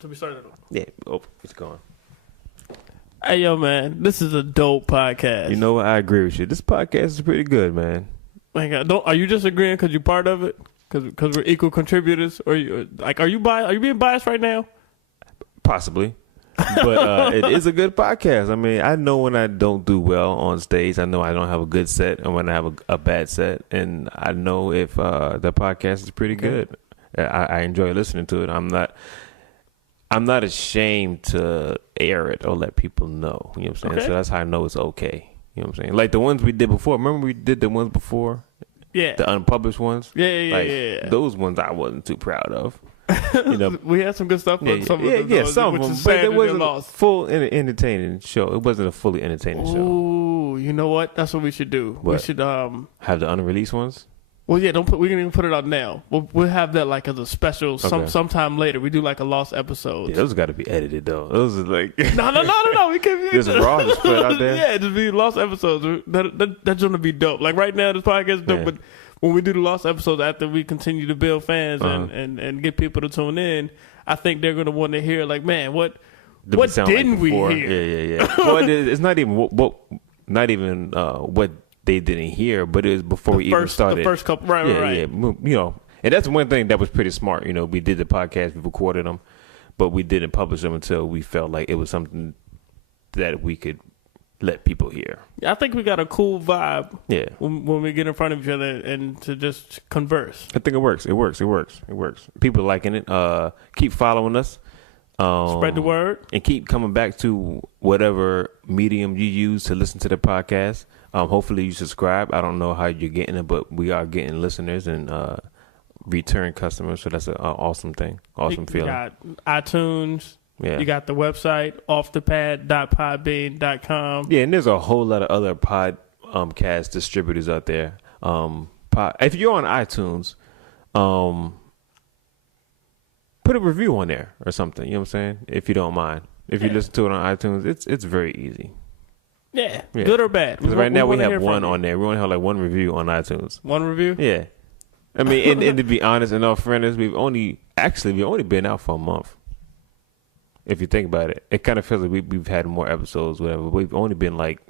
To be started. Yeah. Oh, it's going. Hey, yo, man, this is a dope podcast. You know what? I agree with you. This podcast is pretty good, man. Are you just agreeing because you're part of it? Because we're equal contributors? Or are you being biased right now? Possibly. But it is a good podcast. I mean, I know when I don't do well on stage. I know I don't have a good set and when I have a bad set. And I know if the podcast is pretty good. I enjoy listening to it. I'm not ashamed to air it or let people know. You know what I'm saying? Okay. So that's how I know it's okay. You know what I'm saying? Like the ones we did before. Remember we did the ones before? Yeah. The unpublished ones? Yeah. Those ones I wasn't too proud of. You know, we had some good stuff. some of them. But it wasn't a full entertaining show. It wasn't a fully entertaining show. Ooh, you know what? That's what we should do. What? We should have the unreleased ones. Well, yeah, we can even put it out now. We'll have that like as a special sometime later. We do like a lost episode. Yeah, those got to be edited though. Those are like no. We can't just raw, just put it out there. Yeah, just be lost episodes. That's gonna be dope. Like right now, this podcast is dope, but when we do the lost episodes after we continue to build fans and get people to tune in, I think they're gonna want to hear like, man, what didn't we hear? Yeah. Well, it's not even what they didn't hear, but it was before we even started. The first couple, right. Yeah. You know, and that's one thing that was pretty smart. You know, we did the podcast, we recorded them, but we didn't publish them until we felt like it was something that we could let people hear. I think we got a cool vibe. Yeah. When we get in front of each other and to just converse. I think it works. It works. People are liking it. Keep following us. Spread the word. And keep coming back to whatever medium you use to listen to the podcast. Hopefully you subscribe. I don't know how you're getting it, but we are getting listeners and return customers. So that's an awesome thing. Awesome feeling. You got iTunes. Yeah. You got the website, offthepad.podbean.com. Yeah, and there's a whole lot of other podcast distributors out there. If you're on iTunes, put a review on there or something. You know what I'm saying? If you don't mind. If you listen to it on iTunes, it's very easy. Yeah. Good or bad? Because right now we have one on there. We only have like one review on iTunes. One review? Yeah. I mean, and to be honest, in all fairness, we've only been out for a month. If you think about it, it kind of feels like we've had more episodes, whatever. But we've only been like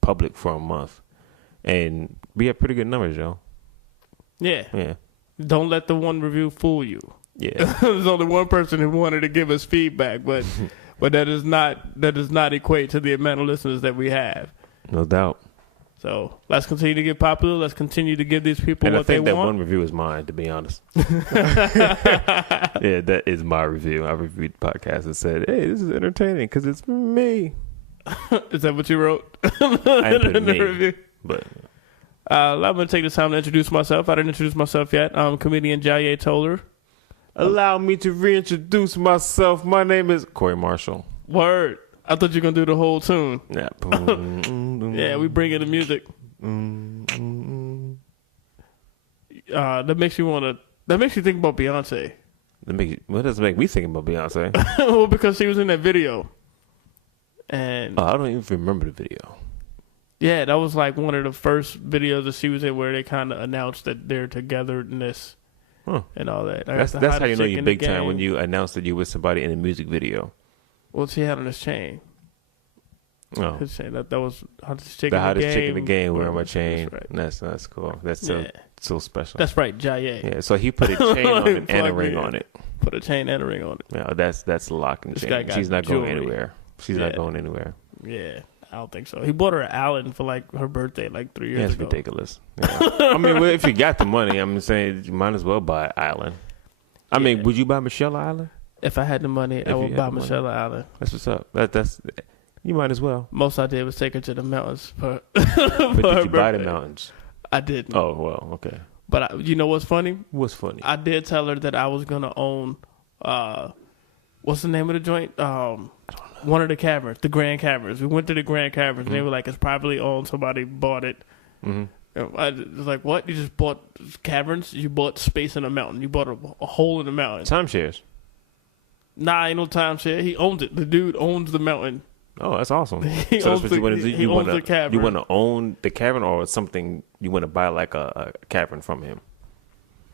public for a month, and we have pretty good numbers, yo. Yeah. Don't let the one review fool you. Yeah. There's only one person who wanted to give us feedback, but that does not equate to the amount of listeners that we have. No doubt. So let's continue to get popular. Let's continue to give these people what they want. And I think that one review is mine, to be honest. Yeah, that is my review. I reviewed the podcast and said, hey, this is entertaining because it's me. Is that what you wrote? I didn't put me, review? But I'm going to take this time to introduce myself. I didn't introduce myself yet. I'm comedian Jayé Toler. Allow me to reintroduce myself. My name is Corey Marshall. Word. I thought you were going to do the whole tune. Yeah. Yeah, we bring in the music. That makes you think about Beyonce. What does it make me think about Beyonce? Well, because she was in that video. And I don't even remember the video. Yeah, that was like one of the first videos that she was in where they kind of announced that they're togetherness and all that. That's how you know you're big time, when you announce that you're with somebody in a music video. Well, she had on this chain. Oh, his chain. That was hottest chick the in the hottest game. chick in the game wearing my chain. That's right. That's cool. That's so special. That's right, Jayé. Yeah, so he put a chain on it and a ring on it. Put a chain and a ring on it. Yeah, that's lock and chain. She's not going anywhere. She's not going anywhere. Yeah, I don't think so. He bought her an Allen for like her birthday like 3 years ago. That's ridiculous. Yeah. I mean, if you got the money, I'm saying you might as well buy Island. I mean, would you buy Michelle Island? If I had the money, I would buy Michelle Island. That's what's up. That's you might as well. Most I did was take her to the mountains. But did you buy the mountains? I didn't. Oh, well, okay. But you know what's funny? What's funny? I did tell her that I was going to own, what's the name of the joint? One of the caverns, the Grand Caverns. We went to the Grand Caverns, and they were like, it's privately owned. Somebody bought it. Mm-hmm. I was like, what? You just bought caverns? You bought space in a mountain. You bought a hole in the mountain. Timeshares. Nah, ain't no timeshare. He owns it. The dude owns the mountain. Oh, that's awesome. He so owns that's what you want to do. You want the cavern. You want to own the cavern, or something? You want to buy like a cavern from him?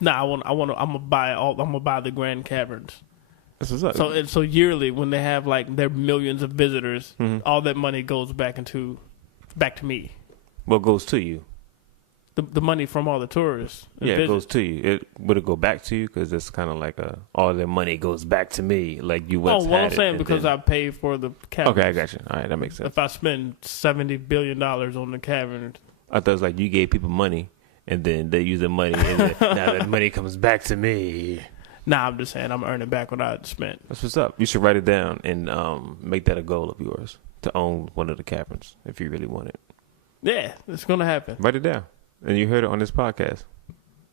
Nah, I'm gonna buy the Grand Caverns. That's what's up. So yearly, when they have like their millions of visitors, all that money goes back to me. What goes to you? The money from all the tourists. It goes to you. Would it go back to you? Because it's kind of like all their money goes back to me. Like you once I'm had saying it, because then... I pay for the caverns. Okay, I got you. All right, that makes sense. If I spend $70 billion on the caverns. I thought it was like you gave people money, and then they use the money, and then now that money comes back to me. Nah, I'm just saying I'm earning back what I spent. That's what's up. You should write it down and make that a goal of yours to own one of the caverns if you really want it. Yeah, it's going to happen. Write it down. And you heard it on this podcast.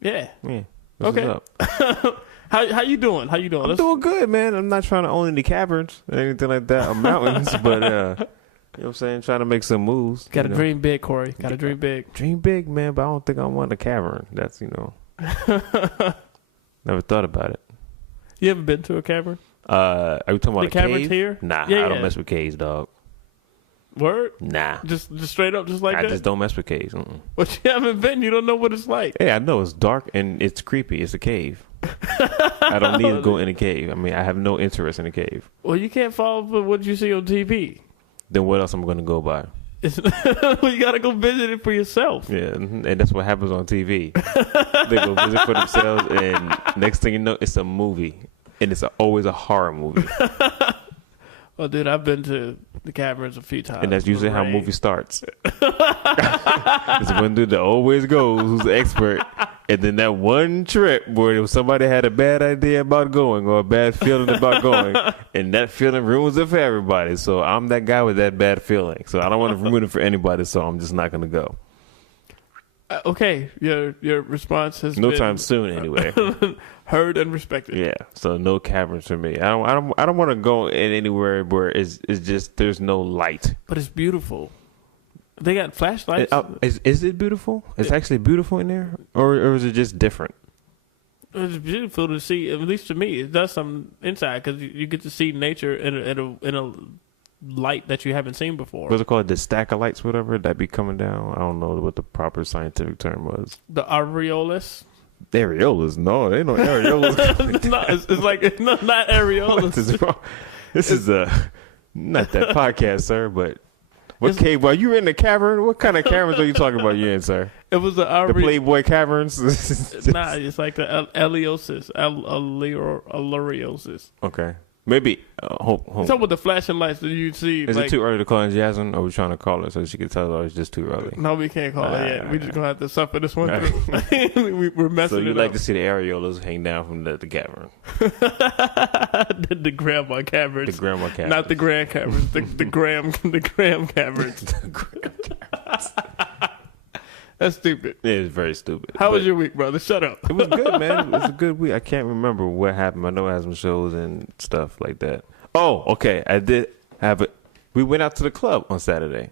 Yeah. Yeah. Okay. What's up? How you doing? I'm doing good, man. I'm not trying to own any caverns or anything like that or mountains, but you know what I'm saying? Trying to make some moves. Got to dream big, Corey. Got to dream big. Dream big, man, but I don't think I want a cavern. That's, never thought about it. You ever been to a cavern? Are you talking about the a caverns cave? here? Nah, Yeah, I don't mess with caves, dog. Word? Nah. Just straight up, just like I that? just don't mess with caves. Mm-mm. But you haven't been. You don't know what it's like. Hey, I know it's dark and it's creepy. It's a cave. I don't need to go in a cave. I mean, I have no interest in a cave. Well, you can't follow what you see on TV. Then what else am I going to go by? You got to go visit it for yourself. Yeah, and that's what happens on TV. They go visit for themselves, and next thing you know, it's a movie. And it's always a horror movie. Well, dude, I've been to the caverns a few times. And that's usually how a movie starts. It's one dude that always goes, who's the expert. And then that one trip where somebody had a bad idea about going or a bad feeling about going. And that feeling ruins it for everybody. So I'm that guy with that bad feeling. So I don't want to ruin it for anybody, so I'm just not going to go. Okay, your response has no been time soon, anyway. Heard and respected. Yeah, so no caverns for me. I don't want to go in anywhere where it's just there's no light. But it's beautiful. They got flashlights. Is it beautiful? It's actually beautiful in there, or is it just different? It's beautiful to see. At least to me, it does something inside because you get to see nature in a light that you haven't seen before. What's it called? The stack of lights, whatever that be coming down. I don't know what the proper scientific term was. The areolas. Areolas? No, they ain't no areolas. No, it's like not areolas. What is wrong? This is not that podcast, sir. But what cave? Well, you in the cavern? What kind of caverns are you talking about? You in, sir? It was the Playboy caverns. Nah, it's like the aleriosis. Okay. Maybe. Hold. Something with the flashing lights that you see. Is it too early to call in Jasmine? Or are we trying to call her so she can tell her it's just too early? No, we can't call her yet. We just going to have to suffer this one through. We're messing it up. So you like to see the areolas hang down from the cavern. the grandma caverns. The grandma caverns. Not the grand caverns. The gram caverns. The gram caverns. That's stupid. It is very stupid. How was your week, brother? Shut up. It was good, man. It was a good week. I can't remember what happened. I know I had some shows and stuff like that. Oh, okay. I did have it. We went out to the club on Saturday.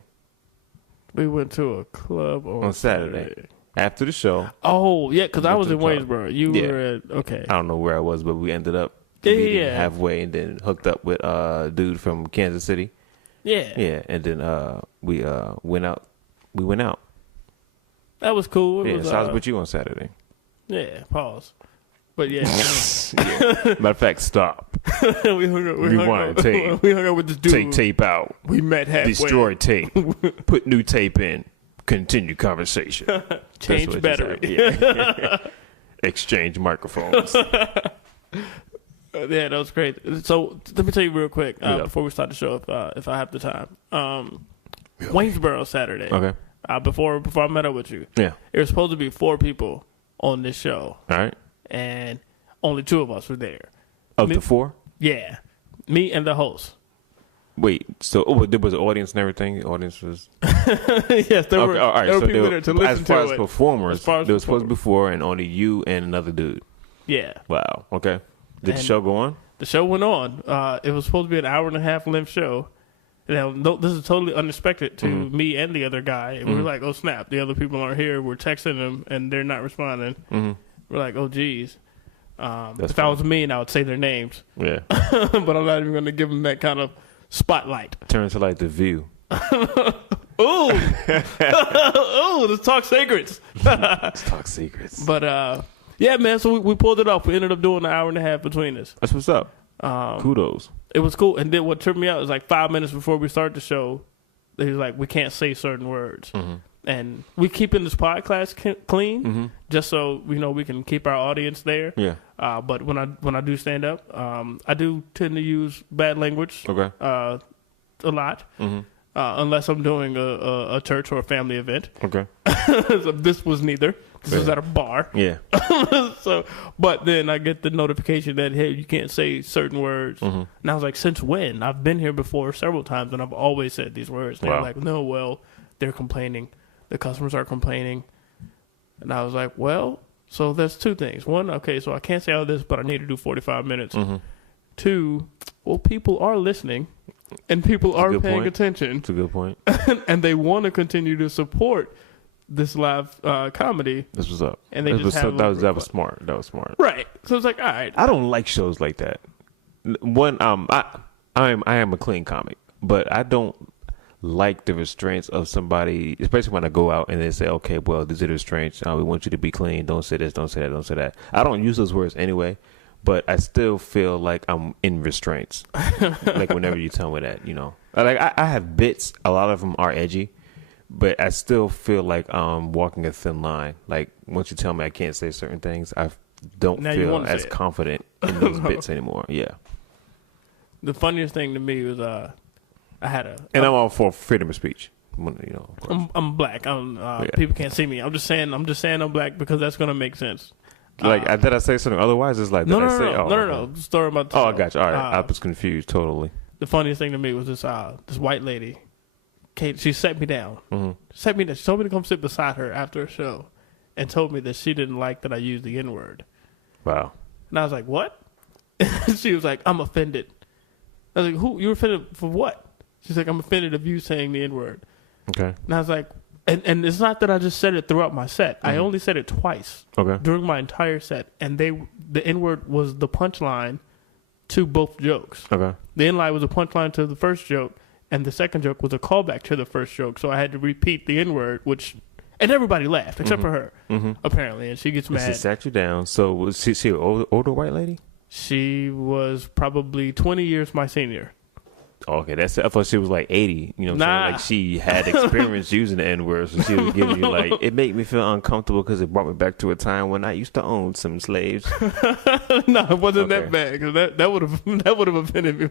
We went to a club on Saturday. After the show. Oh, yeah, because I was in Waynesboro. You were at, okay. I don't know where I was, but we ended up meeting halfway and then hooked up with a dude from Kansas City. Yeah. Yeah, and then we went out. We went out. That was cool. So I was with you on Saturday. Yeah, pause. But yeah. Matter of fact, stop. We hung up. Rewind tape. We hung up with this dude. Take tape out. We met halfway. Destroy tape. Put new tape in. Continue conversation. Change battery. Exchange microphones. Yeah, that was great. So let me tell you real quick before we start the show, if I have the time. Waynesboro Saturday. Okay. Before I met up with you. Yeah. There was supposed to be 4 people on this show. All right. And only 2 of us were there. Of the 4? Yeah. Me and the host. Wait, so there was an audience and everything? The audience was... Yes, there were, all right, there were so people there to listen to it. As far as performers, there was supposed to be 4 and only you and another dude. Yeah. Wow, okay. Did the show go on? The show went on. It was supposed to be an hour-and-a-half length show. Now, this is totally unexpected to me and the other guy. And we were like, oh, snap, the other people aren't here. We're texting them, and they're not responding. We're like, oh, geez. If that was me, I would say their names. Yeah. But I'm not even going to give them that kind of spotlight. Turn to like The View. Ooh. Ooh, let's talk secrets. Let's talk secrets. But, yeah, man, so we pulled it off. We ended up doing an hour and a half between us. That's what's up. Kudos. It was cool. And then what tripped me out is like 5 minutes before we start the show, he was like, we can't say certain words. Mm-hmm. And we keeping this podcast clean just so we can keep our audience there. Yeah. But when I do stand up, I do tend to use bad language. Okay. A lot. Mm-hmm. Unless I'm doing a church or a family event. Okay. So this was neither. This was at a bar. Yeah. But then I get the notification that, hey, you can't say certain words. Mm-hmm. And I was like, since when? I've been here before several times, and I've always said these words. And they're like, no, well, they're complaining. The customers are complaining. And I was like, well, so there's two things. One, okay, so I can't say all this, but I need to do 45 minutes. Mm-hmm. Two, well, people are listening, and people are paying attention. That's a good point. And they want to continue to support this live comedy. This was up. And they that was smart. That was smart. Right. So it's like, all right. I don't like shows like that. One, I am a clean comic, but I don't like the restraints of somebody, especially when I go out and they say, okay, well, these are the restraints. We want you to be clean. Don't say this. Don't say that. Don't say that. I don't use those words anyway, but I still feel like I'm in restraints. Like whenever you tell me that, like I have bits. A lot of them are edgy. But I still feel like I'm walking a thin line. Like, once you tell me I can't say certain things, I don't feel as confident in those bits anymore. Yeah. The funniest thing to me was I had and I'm all for freedom of speech. I'm black. People can't see me. I'm just saying I'm black because that's going to make sense. Like, did I say something otherwise? It's like, no. The story about I got you. All right. I was confused totally. The funniest thing to me was this white lady. Kate, she sat me down. Mm-hmm. She told me to come sit beside her after a show and told me that she didn't like that I used the N-word. Wow. And I was like, what? She was like, I'm offended. I was like, who? You offended for what? She's like, I'm offended of you saying the N-word. Okay. And I was like, and it's not that I just said it throughout my set. Mm-hmm. I only said it twice during my entire set. And the N-word was the punchline to both jokes. Okay. The N-line was a punchline to the first joke. And the second joke was a callback to the first joke, so I had to repeat the N-word, and everybody laughed except for her, apparently, and she gets mad. She sat you down. So was she an older white lady? She was probably 20 years my senior. Okay, I thought she was like 80. You know what I'm saying? Like she had experience using the N-word, so she was giving you like, it made me feel uncomfortable because it brought me back to a time when I used to own some slaves. No, it wasn't that bad because that would have offended me.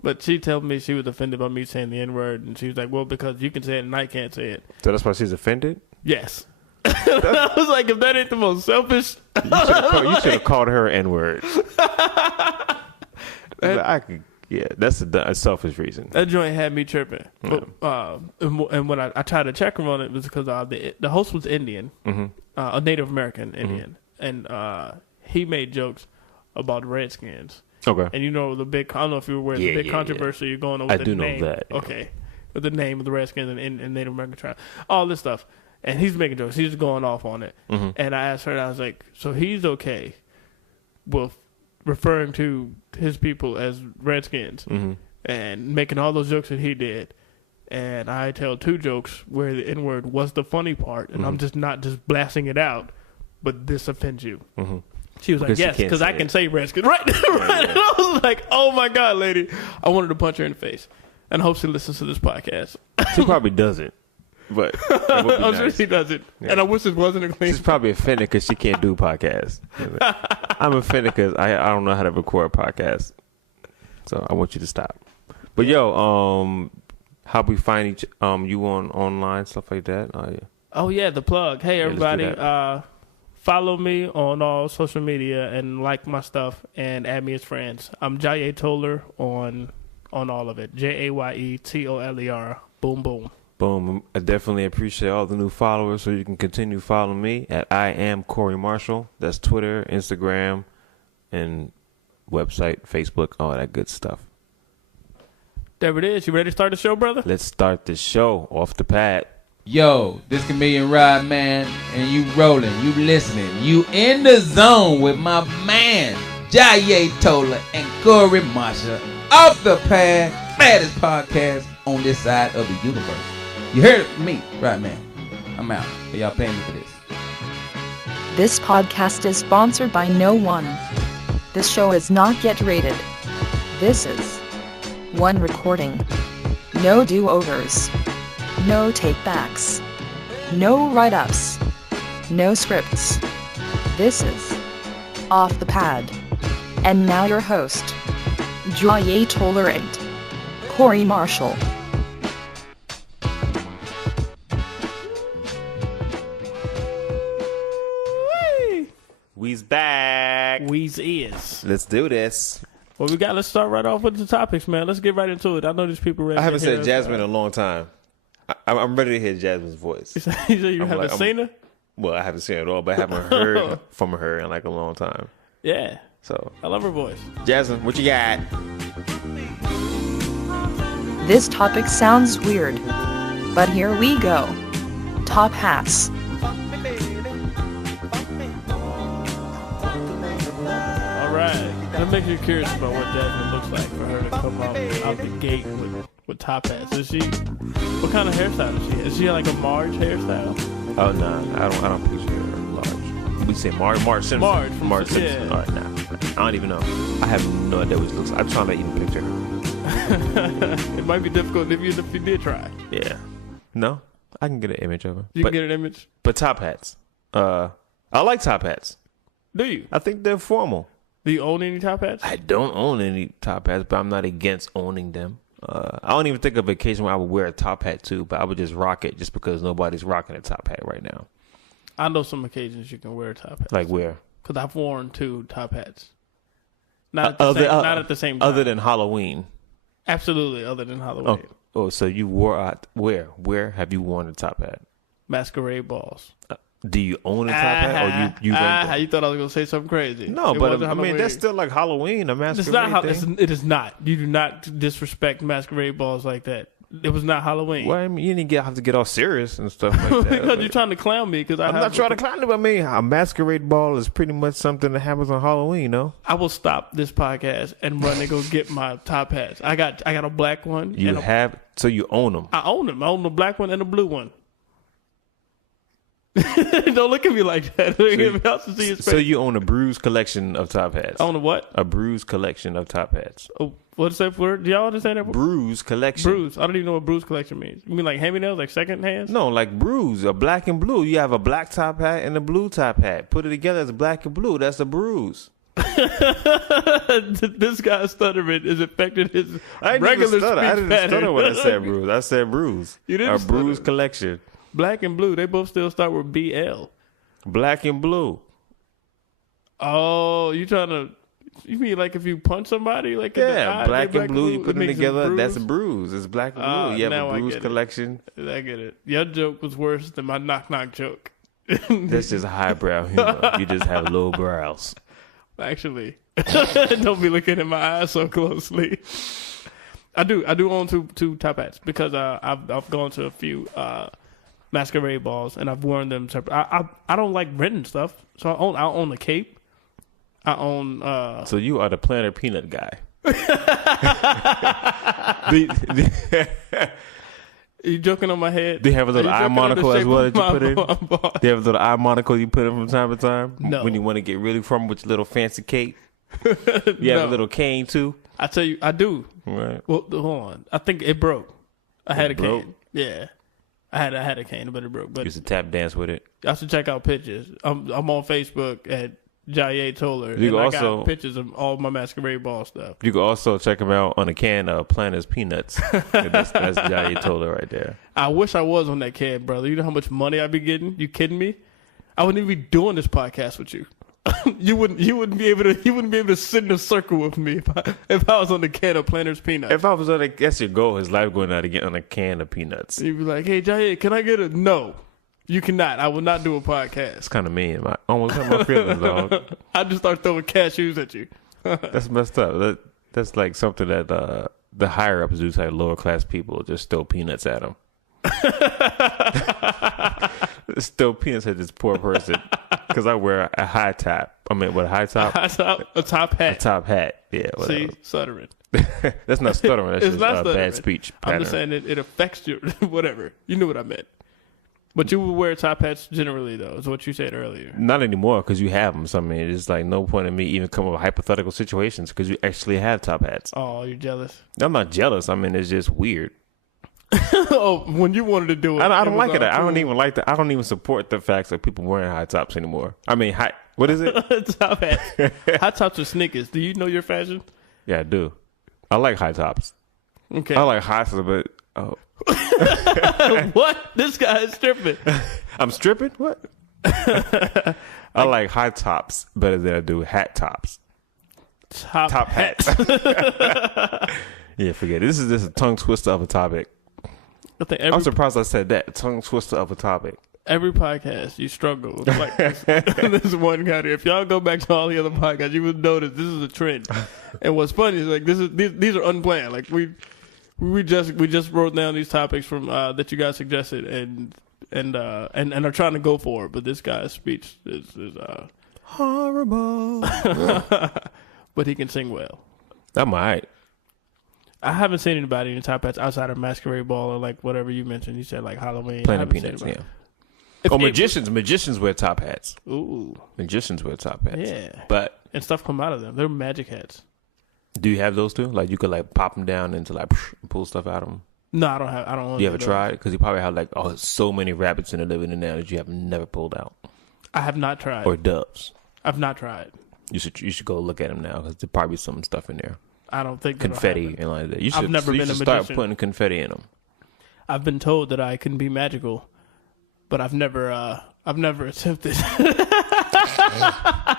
But she told me she was offended by me saying the N-word, and she was like, well, because you can say it and I can't say it. So that's why she's offended? Yes. I was like, if that ain't the most selfish. You should have called her N-word. Yeah, that's a selfish reason. That joint had me tripping. Yeah. But, and when I tried to check her on it, was because the host was Indian, a Native American Indian, and he made jokes about the Redskins. Okay. And the big, I don't know if you were aware of the big controversy you're going over with the name. I do know that. Yeah. Okay. With the name of the Redskins and Native American tribe. All this stuff. And he's making jokes. He's going off on it. Mm-hmm. And I asked her, and I was like, so he's okay with referring to his people as Redskins and making all those jokes that he did. And I tell two jokes where the N-word was the funny part, and I'm just not just blasting it out, but this offends you. Mm-hmm. She was like, yes, because I can say Redskins. Right. Right. And I was like, oh, my God, lady. I wanted to punch her in the face. And I hope she listens to this podcast. She probably doesn't. But I'm sure she doesn't. Yeah. And I wish it wasn't a clean. She's probably offended because she can't do podcasts. I'm offended because I don't know how to record podcasts. So I want you to stop. But how we find you on online, stuff like that? Oh yeah, the plug. Hey everybody, follow me on all social media and like my stuff and add me as friends. I'm Jayé Toler on all of it. JAYETOLER. Boom boom. Boom. I definitely appreciate all the new followers, so you can continue following me at I am Corey Marshall. That's Twitter, Instagram, and website, Facebook, all that good stuff. There it is. You ready to start the show, brother? Let's start the show off the pad. Yo, this Chameleon Ride Man, and you rolling, you listening, you in the zone with my man, Jayé Toler and Corey Marshall. Off the pad, baddest podcast on this side of the universe. You heard it from me, right, man? I'm out. So y'all paying me for this. This podcast is sponsored by no one. This show is not yet rated. This is one recording. No do-overs. No take-backs. No write-ups. No scripts. This is Off the Pad. And now your host, Jayé Toler and Corey Marshall. We's back. Weez is. Let's do this. Well, let's start right off with the topics, man. Let's get right into it. I know these people ready. I haven't to hear said Jasmine in a long time. I'm ready to hear Jasmine's voice. You said you haven't seen her? Well, I haven't seen her at all, but I haven't heard from her in like a long time. Yeah. So I love her voice. Jasmine, what you got? This topic sounds weird, but here we go. Top hats. All right. That makes you curious about what Jasmine looks like for her to come out the gate with top hats. Is she? What kind of hairstyle is she? Is she like a Marge hairstyle? Oh no, I don't picture her large. We say Marge Simpson. Marge Simpson. Yeah. All right, nah. I don't even know. I have no idea what she looks like. I'm trying to even picture her. It might be difficult if you did try. Yeah. No, I can get an image of her. You can get an image. But top hats. I like top hats. Do you? I think they're formal. Do you own any top hats? I don't own any top hats, but I'm not against owning them. I don't even think of an occasion where I would wear a top hat too, but I would just rock it just because nobody's rocking a top hat right now. I know some occasions you can wear a top hat. Like where? Because I've worn 2 top hats. Not at the same time. Other than Halloween. Absolutely, other than Halloween. Oh, so you wore where? Where have you worn a top hat? Masquerade balls. Do you own a top hat or you rent them? You thought I was going to say something crazy. No, but I mean, that's still like Halloween, a masquerade thing. It is not. You do not disrespect masquerade balls like that. It was not Halloween. Well, I mean, you didn't have to get all serious and stuff like that. Because you're trying to clown me. I'm not trying to clown you, but I mean, a masquerade ball is pretty much something that happens on Halloween, no? I will stop this podcast and run and go get my top hats. I got a black one. So you own them? I own them. I own the black one and the blue one. Don't look at me like that. So you own a bruised collection of top hats? I own a what? A bruised collection of top hats. Oh, what's that word? Do y'all understand that? Bruised collection. Bruise. I don't even know what bruise collection means. You mean like hand-me-downs, like second hands? No, like bruise. A black and blue. You have a black top hat and a blue top hat. Put it together as black and blue. That's a bruise. This guy's stuttering is affecting his regular speech pattern. I didn't stutter when I said bruise. I said bruise. You didn't stutter. Bruise collection. Black and blue, they both still start with BL. Black and blue. Oh, you mean like if you punch somebody? Like black and blue, you put them together, that's a bruise. It's black and blue. You have a bruise collection. I get it. Your joke was worse than my knock-knock joke. That's just highbrow humor. You just have low brows. Actually, don't be looking at my eyes so closely. I do own two top hats because I've gone to a few masquerade balls and I've worn them separate. I don't like renting stuff, so I own a cape. I own. So you are the Planner Peanut guy. You joking on my head? Do you have a little eye monocle as well that you put in? Do you have a little eye monocle you put in from time to time? No. When you want to get really from with your little fancy cape? You have a little cane too? I tell you, I do. Right. Well, hold on. I think it broke. I had a broke? cane. Yeah. I had a cane, but it broke. But you used to tap dance with it. I should check out pictures. I'm on Facebook at Jayé Toler. You and also, I got pictures of all my masquerade ball stuff. You can also check them out on a can of Planters Peanuts. that's Jayé Toler right there. I wish I was on that can, brother. You know how much money I'd be getting? You kidding me? I wouldn't even be doing this podcast with you. You wouldn't be able to sit in a circle with me if I was on the can of Planters Peanuts. If I was on that's your goal, his life going out to get on a can of peanuts. You'd be like, hey Jayé, can I get a no? You cannot. I will not do a podcast. It's kind of mean. I almost hurt my feelings, dog. I just start throwing cashews at you. That's messed up. That's like something that the higher ups do to lower class people. Just throw peanuts at them. Just throw peanuts at this poor person because I wear a high top. I mean, what, a high top? A top hat. A top hat. Yeah. Whatever. See, stuttering. That's not stuttering. That's it's just not stuttering. Bad speech pattern. I'm just saying it affects your whatever. You knew what I meant. But you would wear top hats generally, though, is what you said earlier. Not anymore because you have them. So, I mean, it's like no point in me even coming up with hypothetical situations because you actually have top hats. Oh, you're jealous? I'm not jealous. I mean, it's just weird. Oh, when you wanted to do it. I don't like it. I don't even like that. I don't even support the fact that people wearing high tops anymore. I mean, what is it? Top hats. High tops are sneakers. Do you know your fashion? Yeah, I do. I like high tops. Okay. I like high tops, but What? This guy is stripping. I'm stripping? What? I like high tops better than I do hat tops. Top hats. Yeah, forget it. This is just a tongue twister of a topic. I think I'm surprised I said that. Tongue twister of a topic. every podcast you struggle with like this one guy here. If y'all go back to all the other podcasts, you would notice this is a trend. And what's funny is like these are unplanned. Like we just wrote down these topics from that you guys suggested and are trying to go for it. But this guy's speech is horrible. But he can sing well. I'm alright. I haven't seen anybody in the top hats outside of Masquerade Ball or like whatever you mentioned. You said like Halloween. Planet Peanuts, yeah. Magicians wear top hats. Ooh. Magicians wear top hats. Yeah. But and stuff come out of them. They're magic hats. Do you have those too? Like you could like pop them down and to like pull stuff out of them? No, I don't have. I don't. Do you ever tried? Because you probably have like so many rabbits in the living in there that you have never pulled out. I have not tried. Or doves. I've not tried. You should go look at them now because there's probably some stuff in there. I don't think confetti and like that. You should. I've never been a magician. Start putting confetti in them. I've been told that I can be magical, but I've never attempted.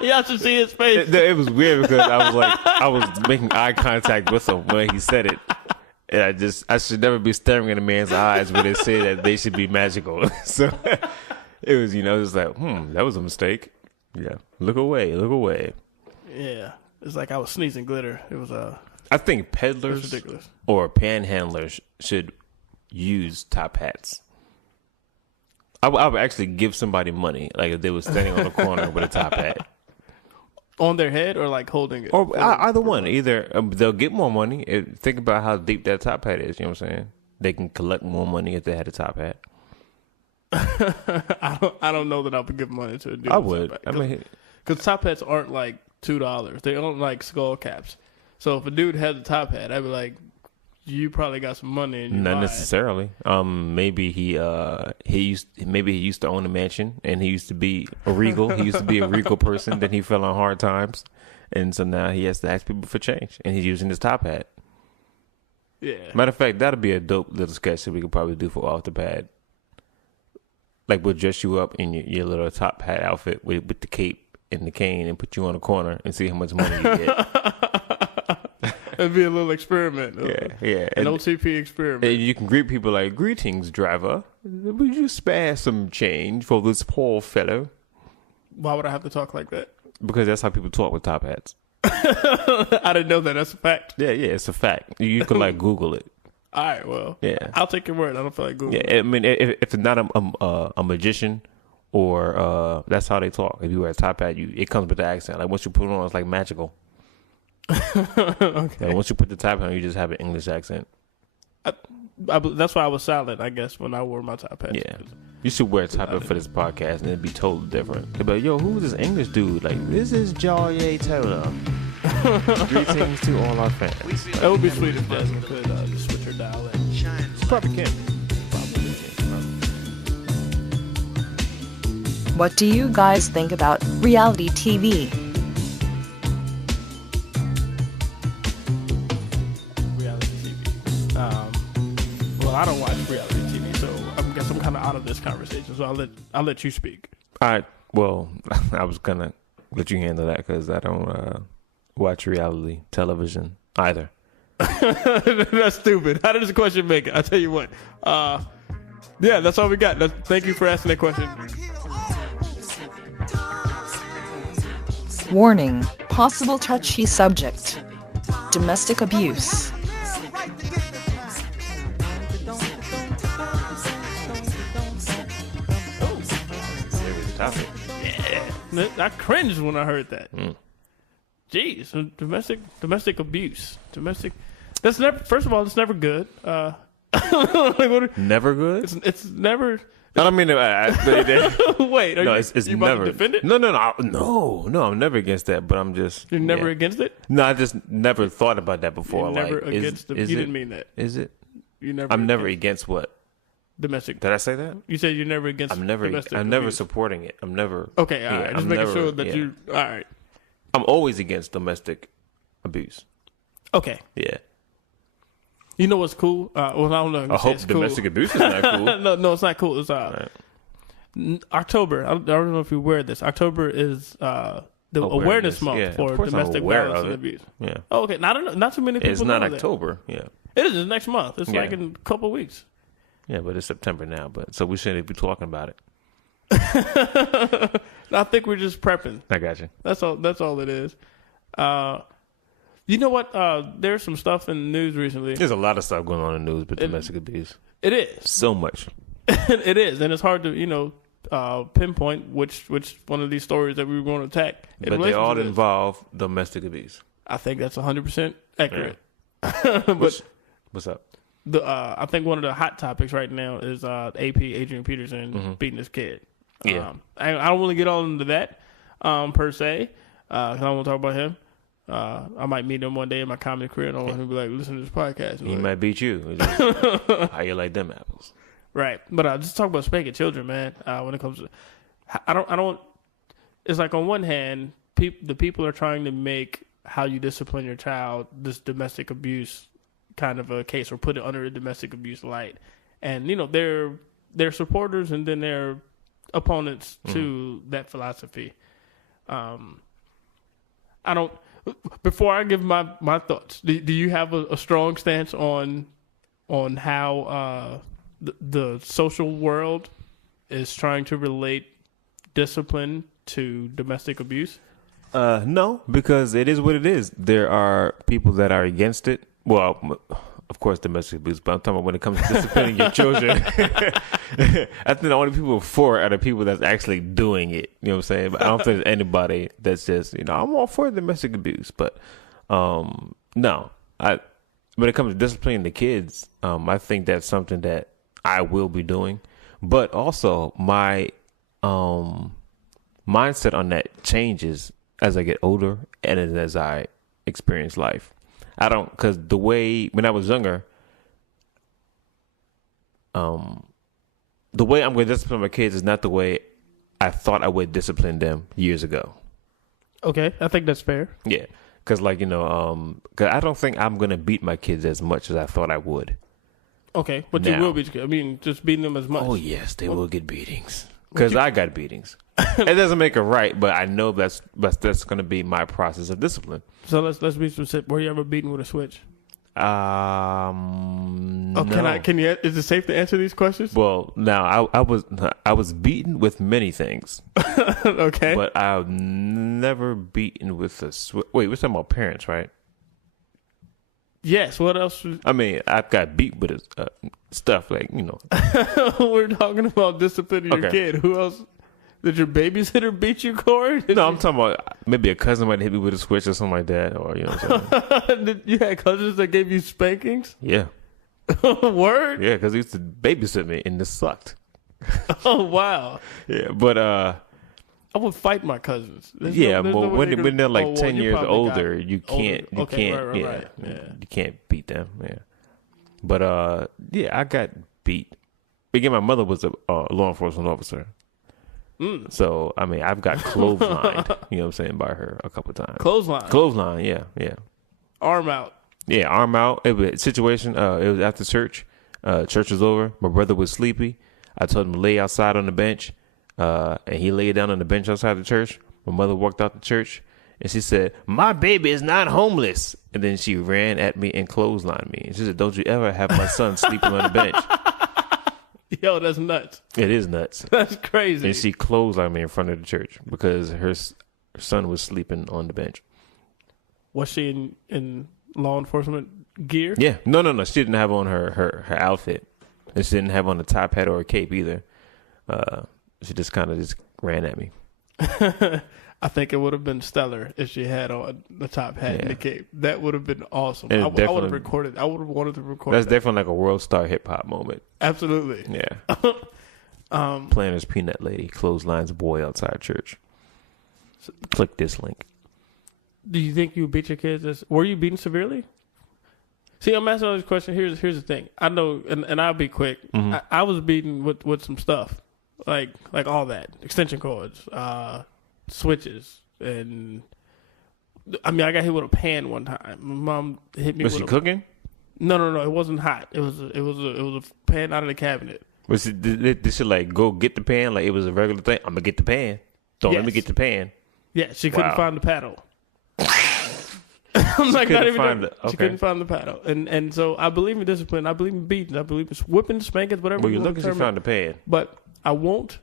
Y'all should see his face. It was weird because I was making eye contact with him when he said it, and I should never be staring in a man's eyes when they say that they should be magical. So it was just like that was a mistake. Yeah, look away. Yeah. It's like I was sneezing glitter. It was I think peddlers ridiculous. Or panhandlers should use top hats. I would actually give somebody money, like if they were standing on the corner with a top hat. On their head or like holding it? Or either one. Either they'll get more money. Think about how deep that top hat is. You know what I'm saying? They can collect more money if they had a top hat. I don't know that I would give money to a dude. I would. Because top hats aren't like $2. They aren't like skull caps. So if a dude had a top hat, I'd be like, you probably got some money in your Not mind. necessarily. Maybe he used to own a mansion and he used to be a regal. He used to be a regal person. Then he fell on hard times, and so now he has to ask people for change. And he's using his top hat. Yeah. Matter of fact, that'd be a dope little sketch that we could probably do for Off the Pad. Like we'll dress you up in your little top hat outfit with the cape and the cane and put you on a corner and see how much money you get. It'd be a little experiment. Yeah. An OTP experiment. And you can greet people like, "Greetings, driver. Would you spare some change for this poor fellow?" Why would I have to talk like that? Because that's how people talk with top hats. I didn't know that. That's a fact. Yeah, it's a fact. You can like Google it. All right, well, yeah, I'll take your word. I don't feel like Google. Yeah, I mean, if it's not a magician or that's how they talk. If you wear a top hat, it comes with the accent. Like once you put it on, it's like magical. Okay. Yeah, once you put the top hat on, you just have an English accent. That's why I was silent, I guess, when I wore my top hat. Yeah, you should wear a top hat for this podcast, and it'd be totally different. They'd be like, "Yo, who's this English dude? Like, this is Jayé Toler." Greetings to all our fans. It would be sweet if Jasmine could just switch her dial in. She probably can. What do you guys think about reality TV? Reality TV. Well, I don't watch reality TV, so I guess I'm kind of out of this conversation. So I'll let you speak. All right. Well, I was gonna let you handle that because I don't watch reality television either. That's stupid. How does the question make it? I'll tell you what. Yeah, that's all we got. Thank you for asking that question. Warning, possible touchy subject. Domestic abuse. Topic. Yeah. I cringed when I heard that. Jeez, domestic abuse. That's never, first of all, it's never good. Never good? It's never, I mean, Wait, no, you, it's you never. about to defend it? No, I'm never against that. But I'm just. You're never against it? No, I just never thought about that before. You're never like, against is you it, didn't mean that. Is it? You never. I'm never against what? Domestic. Did I say that? You said you're never against. I'm never abuse. supporting it. I'm never. Okay, all right. Just I'm making never, sure that you. All right. I'm always against domestic abuse. Okay. Yeah. You know what's cool? Well, I don't know. I hope domestic abuse is not cool. No, it's not cool. It's Right. October. I don't know if you aware of this. October is the awareness month for domestic violence and abuse. Yeah. Oh, okay. Not too many people. It's not know October. That. Yeah. It is. It's next month. It's like in a couple of weeks. Yeah, but it's September now. But so we shouldn't be talking about it. I think we're just prepping. I got you. That's all it is. You know what? There's some stuff in the news recently. There's a lot of stuff going on in the news with domestic abuse. It is. So much. It is, and it's hard to pinpoint which one of these stories that we were going to attack. But they all involve domestic abuse. I think that's 100% accurate. Yeah. But what's up? I think one of the hot topics right now is AP Adrian Peterson beating his kid. Yeah. I don't want to get all into that per se. 'Cause I don't want to talk about him. I might meet him one day in my comedy career, and I want him to be like, listen to this podcast. He might beat you. How you like them apples? Right, but just talk about spanking children, man. When it comes to, I don't. It's like on one hand, the people are trying to make how you discipline your child this domestic abuse kind of a case, or put it under a domestic abuse light, and they're supporters, and then they're opponents to that philosophy. I don't. Before I give my thoughts, do you have a strong stance on how the social world is trying to relate discipline to domestic abuse? No, because it is what it is. There are people that are against it. Well, of course, domestic abuse, but I'm talking about when it comes to disciplining your children. I think the only people for it are the people that's actually doing it. You know what I'm saying? But I don't think there's anybody that's just, I'm all for domestic abuse. But no, when it comes to disciplining the kids, I think that's something that I will be doing. But also, my mindset on that changes as I get older and as I experience life. Because the way, when I was younger, the way I'm going to discipline my kids is not the way I thought I would discipline them years ago. Okay, I think that's fair. Yeah, because 'cause I don't think I'm going to beat my kids as much as I thought I would. Okay, but you will be. I mean, just beating them as much. Oh yes, they will get beatings. Because I got beatings. It doesn't make it right, but I know that's going to be my process of discipline. So let's be specific. Were you ever beaten with a switch? No. Can you? Is it safe to answer these questions? Well, now I was beaten with many things. Okay, but I've never beaten with a switch. Wait, we're talking about parents, right? Yes. What else? I mean, I've got beat with stuff like We're talking about disciplining your kid. Who else? Did your babysitter beat you, Corey? No, I'm talking about maybe a cousin might hit me with a switch or something like that, or what I'm saying. You had cousins that gave you spankings? Yeah. Word? Yeah, because he used to babysit me, and this sucked. Oh wow. Yeah, but I would fight my cousins. When they're like 10 years older, you can't right. You can't beat them. Yeah. But I got beat. Again, my mother was a law enforcement officer. So I mean, I've got clotheslined, you know what I'm saying, by her a couple of times. Clothesline, yeah. Arm out. Yeah, arm out. It was a situation. It was after church. Church was over. My brother was sleepy. I told him to lay outside on the bench. And he laid down on the bench outside the church. My mother walked out the church, and she said, "My baby is not homeless." And then she ran at me and clotheslined me. And she said, "Don't you ever have my son sleeping on the bench." Yo, that's nuts. It is nuts. That's crazy. And she clotheslined me in front of the church because her son was sleeping on the bench. Was she in law enforcement gear? Yeah. No. She didn't have on her outfit. And she didn't have on a top hat or a cape either. She just kind of just ran at me. I think it would have been stellar if she had on the top hat and the cape. That would have been awesome. I would have recorded. I would have wanted to record. That's definitely like a world star hip hop moment. Absolutely. Yeah. Planners, peanut lady, clotheslines boy outside church. Click this link. Do you think you beat your kids? Were you beaten severely? See, I'm asking all these questions. Here's the thing. I know, and I'll be quick. I was beaten with some stuff, like all that, extension cords, switches, and I mean, I got hit with a pan one time. My mom hit me. Was she cooking? No. It wasn't hot. It was a pan out of the cabinet. Was it? Did she like go get the pan? Like it was a regular thing. I'm gonna get the pan. Don't let me get the pan. Yeah, she couldn't find the paddle. I'm like, not even. She couldn't find the paddle, and so I believe in discipline. I believe in beating. I believe in whipping, spankings, whatever. Well, you look, she found the pan, but I won't.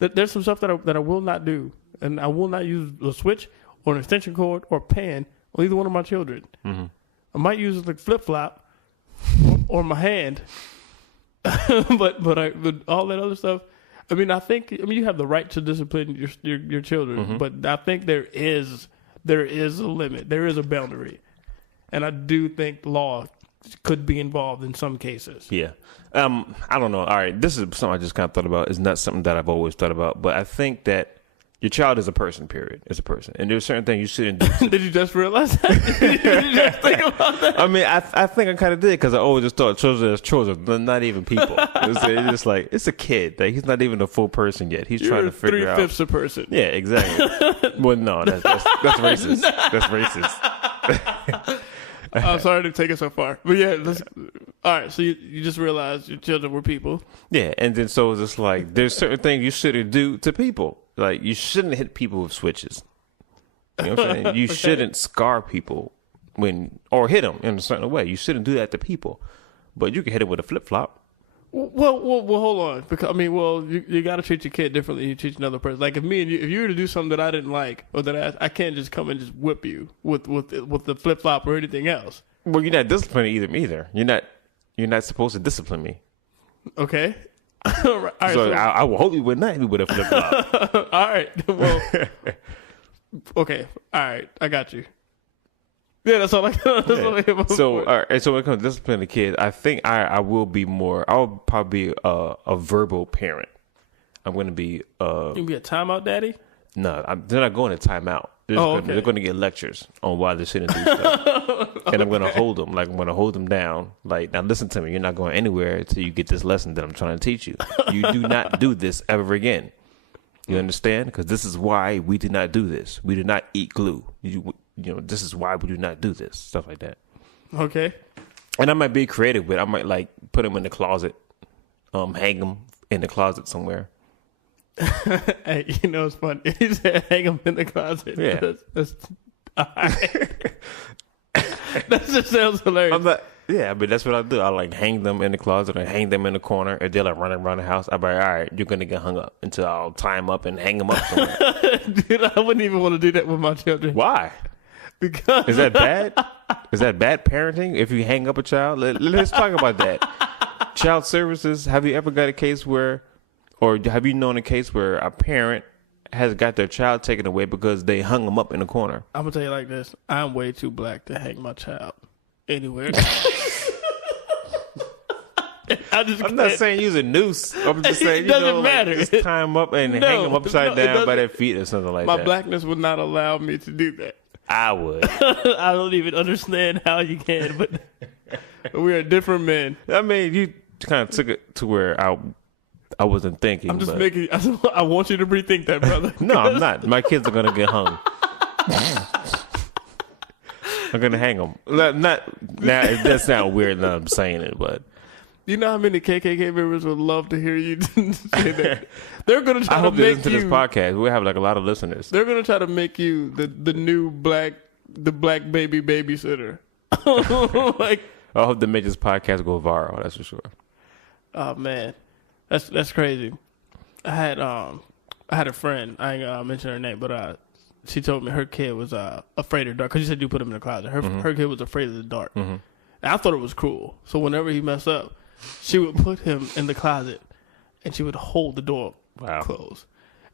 There's some stuff that I will not do, and I will not use a switch or an extension cord or a pan on either one of my children. I might use like flip flop or my hand, but all that other stuff. I mean, you have the right to discipline your children, but I think there is a limit. There is a boundary, and I do think law could be involved in some cases. Yeah. I don't know. All right, this is something I just kind of thought about. It's not something that I've always thought about, but I think that your child is a person, period. It's a person. And there's certain things you shouldn't do. Did you just realize that? Did you just think about that? I mean, I think I kind of did because I always just thought children as children, they're not even people. It's just like, it's a kid. Like, he's not even a full person yet. He's trying to figure out. 3/5 a person. Yeah, exactly. Well, no, that's racist. That's racist. I'm sorry to take it so far. But yeah, all right, so you just realized your children were people. Yeah, and then so it's just like, there's certain things you shouldn't do to people. Like, you shouldn't hit people with switches. You know what I'm saying? You shouldn't scar people or hit them in a certain way. You shouldn't do that to people. But you can hit them with a flip-flop. Well, hold on. Because, I mean, you got to treat your kid differently than you treat another person. Like, if you were to do something that I didn't like, or that I can't just come and just whip you with the flip-flop or anything else. Well, you're not disciplining me either. You're not supposed to discipline me. Okay. All right, so I will hope you would not hit me with a flip-flop. All right. Well, okay. All right. I got you. Yeah, that's all I got. So, all right. So when it comes to disciplining the kids, I think I will be more. I'll probably be a verbal parent. I'm going to be. You be a timeout daddy? No, they're not going to timeout. They're going to get lectures on why they shouldn't do stuff. And I'm going to hold them. Like, I'm going to hold them down. Like, now listen to me. You're not going anywhere until you get this lesson that I'm trying to teach you. You do not do this ever again. You understand? Because this is why we do not do this. We do not eat glue. You know, this is why we do not do this. Stuff like that. Okay. And I might be creative with it. I might, like, put them in the closet. Hang them in the closet somewhere. Hey, you know, it's funny. He said hang them in the closet. Yeah. That's all right. That just sounds hilarious. Yeah, but that's what I do. I like hang them in the closet or hang them in the corner. If they're like running around the house, I'll be like, all right, you're going to get hung up until I'll tie them up and hang them up somewhere. Dude, I wouldn't even want to do that with my children. Why? Because is that bad? Is that bad parenting if you hang up a child? Let's talk about that. Child services, have you ever got a case where, or have you known a case where a parent has got their child taken away because they hung them up in a corner? I'm going to tell you like this. I'm way too black to hang my child anywhere. I'm not saying use a noose. I'm just saying, it doesn't matter. Like, just tie them up and hang them upside down by their feet or something like that. My blackness would not allow me to do that. I would. I don't even understand how you can, but we are different men. I mean, you kind of took it to where I wasn't thinking. I'm just making. I want you to rethink that, brother. No, I'm not. My kids are gonna get hung. I'm gonna hang them. Not now. It does sound weird that I'm saying it, but you know how many KKK members would love to hear you say that. They're gonna try I to hope make they listen to this podcast. We have like a lot of listeners. They're gonna try to make you the new black baby babysitter. Like, I hope they make this podcast go viral. That's for sure. Oh man, that's crazy. I had a friend. I ain't gonna mention her name, but she told me her kid was afraid of the dark. Because you said you put him in the closet. Her kid was afraid of the dark. Mm-hmm. And I thought it was cruel. So whenever he messed up, she would put him in the closet, and she would hold the door closed,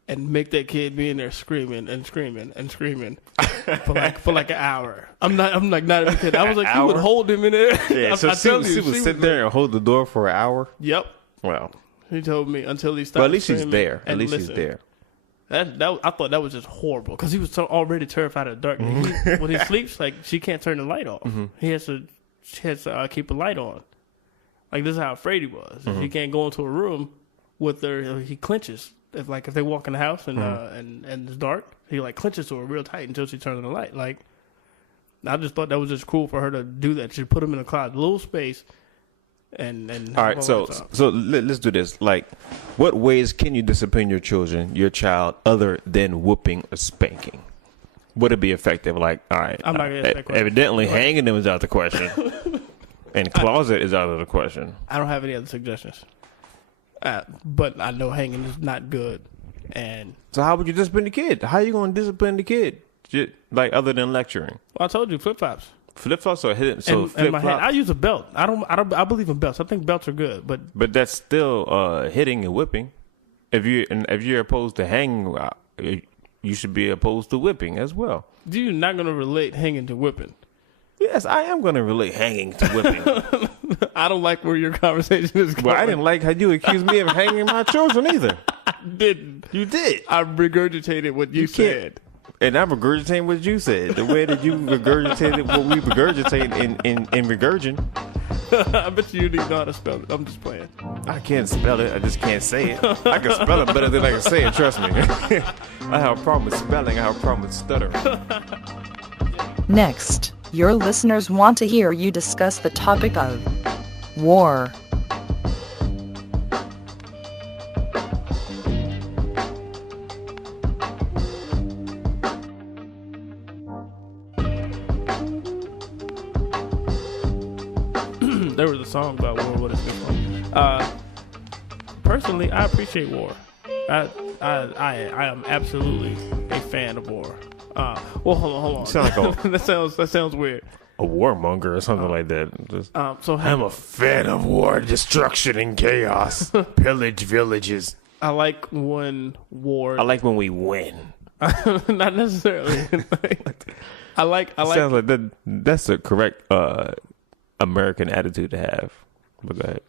and make that kid be in there screaming and screaming and screaming for like an hour. I'm not even kidding. I was like, she would hold him in there. Yeah, so she would sit there and hold the door for an hour. Yep. Well, He told me until he stopped. Well, at least he's screaming there. At and least listened. he's there. I thought that was just horrible because he was so already terrified of the dark. When he sleeps, like she can't turn the light off. She has to keep a light on. Like this is how afraid he was. He can't go into a room with her. He clenches if they walk in the house and it's dark. He like clenches to her real tight until she turns on the light. Like I just thought that was just cool for her to do that. She put him in a closet, little space. And all right, so let's do this. Like, what ways can you discipline your child, other than whooping or spanking? Would it be effective? Like, all right, I'm not gonna ask that question. Evidently, hanging them is out the question, and closet is out of the question. I don't have any other suggestions, but I know hanging is not good. And so, how would you discipline the kid? How are you going to discipline the kid? Like, other than lecturing? Well, I told you flip flops. Flip flops or hidden? So in my head, I use a belt. I believe in belts. I think belts are good, but that's still hitting and whipping. If you're opposed to hanging, you should be opposed to whipping as well. You're not going to relate hanging to whipping. Yes, I am going to relate hanging to whipping. I don't like where your conversation is going. Well, I didn't like how you accused me of hanging my children either. I didn't. You did. I regurgitated what you said. And I'm regurgitating what you said. The way that you regurgitated what we regurgitate in regurgin. I bet you didn't know how to spell it. I'm just playing. I can't spell it. I just can't say it. I can spell it better than I can say it. Trust me. I have a problem with spelling. I have a problem with stuttering. Next, your listeners want to hear you discuss the topic of war. There was a song about war. What is this one? Personally, I appreciate war. I am absolutely a fan of war. Well, hold on. Sound like that sounds weird. A warmonger or something like that. Just, So I'm a fan of war, destruction, and chaos. Pillage villages. I like when war. I like when we win. Not necessarily. I like. Sounds like that. That's the correct American attitude to have. But go ahead.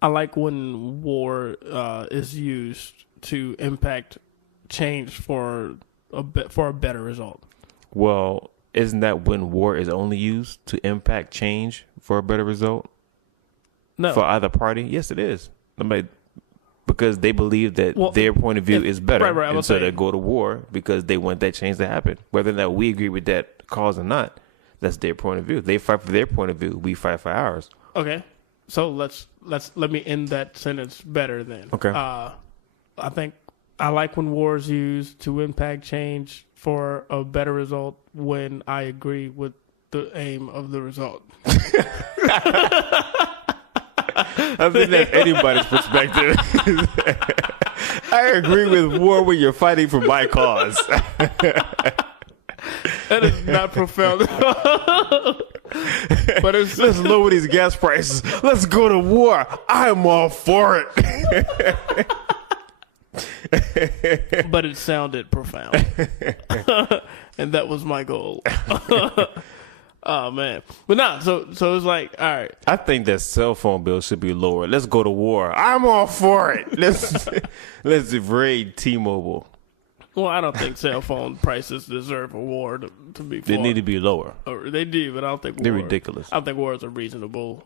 I like when war is used to impact change for a better result. Well, isn't that when war is only used to impact change for a better result? No. For either party? Yes, it is. Because they believe that their point of view is better. Right, and so they go to war because they want that change to happen. Whether or not we agree with that cause or not, that's their point of view. They fight for their point of view. We fight for ours. Okay. So let me end that sentence better then. Okay. I think I like when war is used to impact change for a better result when I agree with the aim of the result. I think that's anybody's perspective. I agree with war when you're fighting for my cause. That is not profound. But it's Let's lower these gas prices. Let's go to war. I'm all for it. But it sounded profound. And that was my goal. Oh man. But nah, so it's like, all right. I think that cell phone bill should be lower. Let's go to war. I'm all for it. Let's raid T-Mobile. Well, I don't think cell phone prices deserve a war to be They fought. need to be lower. Or they do, but I don't think They're war, ridiculous. I don't think war is a reasonable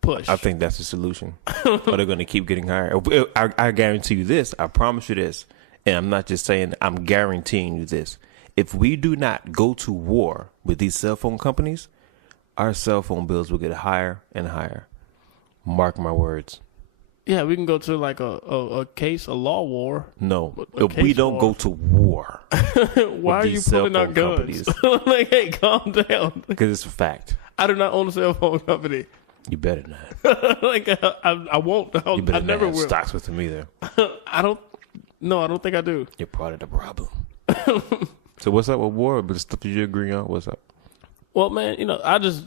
push. I think that's the solution. Or they're going to keep getting higher. I guarantee you this. I promise you this. And I'm not just saying, I'm guaranteeing you this. If we do not go to war with these cell phone companies, our cell phone bills will get higher and higher. Mark my words. Yeah, we can go to like a law war. No, A if we case don't war. go to war, Why are you these cell pulling out phone guns? Like, hey, calm down. because it's a fact. I do not own a cell phone company. You better not. Like I won't. You better I not never have will. stocks with them either. I don't. No, I don't think I do. You're part of the problem. So what's up with war? But the stuff that you agree on, what's up? Well, man, I just,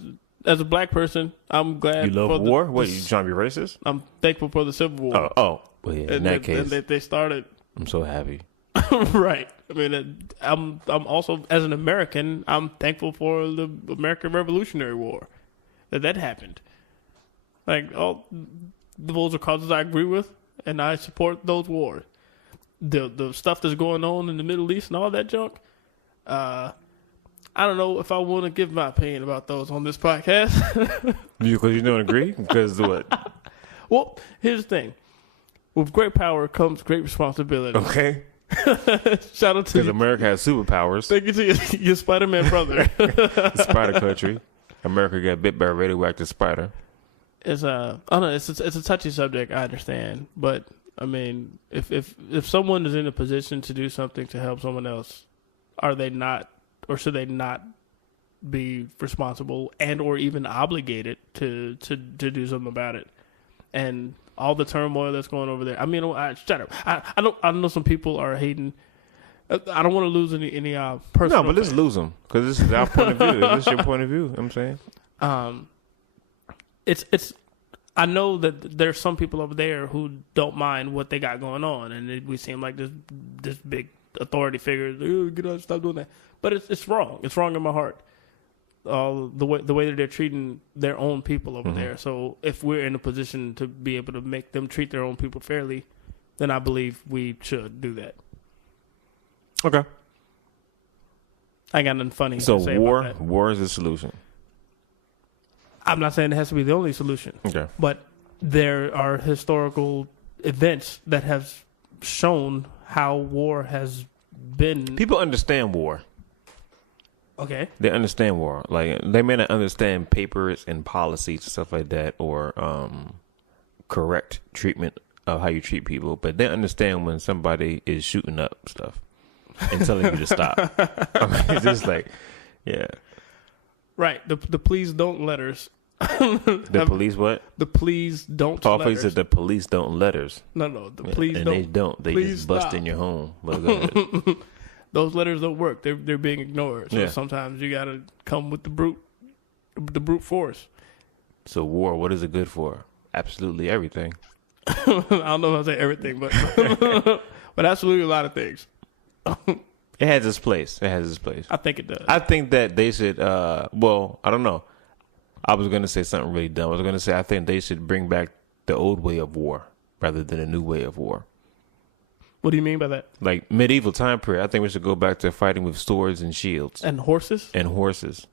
as a black person, I'm glad. You love war? What, you trying to be racist? I'm thankful for the Civil War. Oh. Well, yeah, in that case, and they started. I'm so happy. Right. I mean, I'm also, as an American, I'm thankful for the American Revolutionary War that happened. Like, those are causes I agree with, and I support those wars. The stuff that's going on in the Middle East and all that junk, I don't know if I want to give my opinion about those on this podcast. Because you don't agree? Because what? Well, here's the thing. With great power comes great responsibility. Okay. Shout out to Because America has superpowers. Thank you to your Spider-Man brother. Spider country. America got bit by a radioactive spider. I don't know. It's a touchy subject. I understand, but I mean, if someone is in a position to do something to help someone else, are they not, or should they not be responsible and or even obligated to do something about it? And all the turmoil that's going over there. I mean, shut up. I know some people are hating. I don't want to lose any personal. No, but let's lose them because this is our point of view. This is your point of view. I'm saying. It's. I know that there's some people over there who don't mind what they got going on, and we seem like this big authority figure. Oh, get out, stop doing that. But it's wrong. It's wrong in my heart. The way that they're treating their own people over there. So if we're in a position to be able to make them treat their own people fairly, then I believe we should do that. Okay. I got nothing funny so to say war, about that. war is the solution. I'm not saying it has to be the only solution. Okay. But there are historical events that have shown how war has been. People understand war. Okay. They understand war. Like they may not understand papers and policies and stuff like that, or correct treatment of how you treat people, but they understand when somebody is shooting up stuff and telling you to stop. I mean, it's just like, yeah. Right. The please don't letters. The police what? The please don't Oh, letters. said the police don't letters. No. The please and don't. they don't. They please just bust stop. in your home. But go ahead. Those letters don't work. They're being ignored. So Yeah. sometimes you gotta come with the brute force. So war, what is it good for? Absolutely everything. I don't know if I say everything, but but absolutely a lot of things. It has its place. It has its place. I think it does. I think that they should. Well, I don't know. I was gonna say something really dumb. I was gonna say I think they should bring back the old way of war rather than a new way of war. What do you mean by that? Like medieval time period. I think we should go back to fighting with swords and shields And horses? and horses.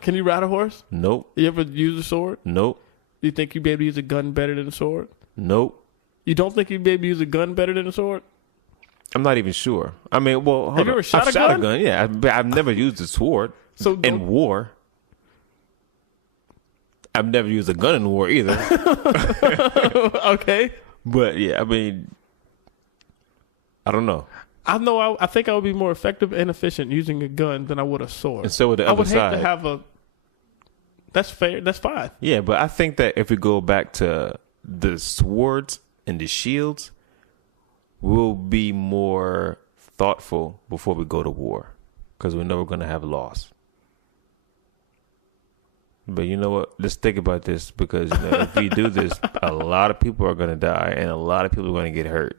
Can you ride a horse? Nope. You ever use a sword? Nope. Do you think you'd be able to use a gun better than a sword? Nope. You don't think you'd be able to use a gun better than a sword? I'm not even sure. I mean, well, hold Have you on. ever shot I've a shot gun? a gun. Yeah, I've never used a sword So in don't- war. I've never used a gun in war either. Okay. But yeah, I mean, I don't know. I think I would be more effective and efficient using a gun than I would a sword. And so would the I other would side. hate to have a. That's fair. That's fine. Yeah, but I think that if we go back to the swords and the shields, we'll be more thoughtful before we go to war because we know we're going to have loss. But you know what? Let's think about this because if we do this, a lot of people are going to die and a lot of people are going to get hurt.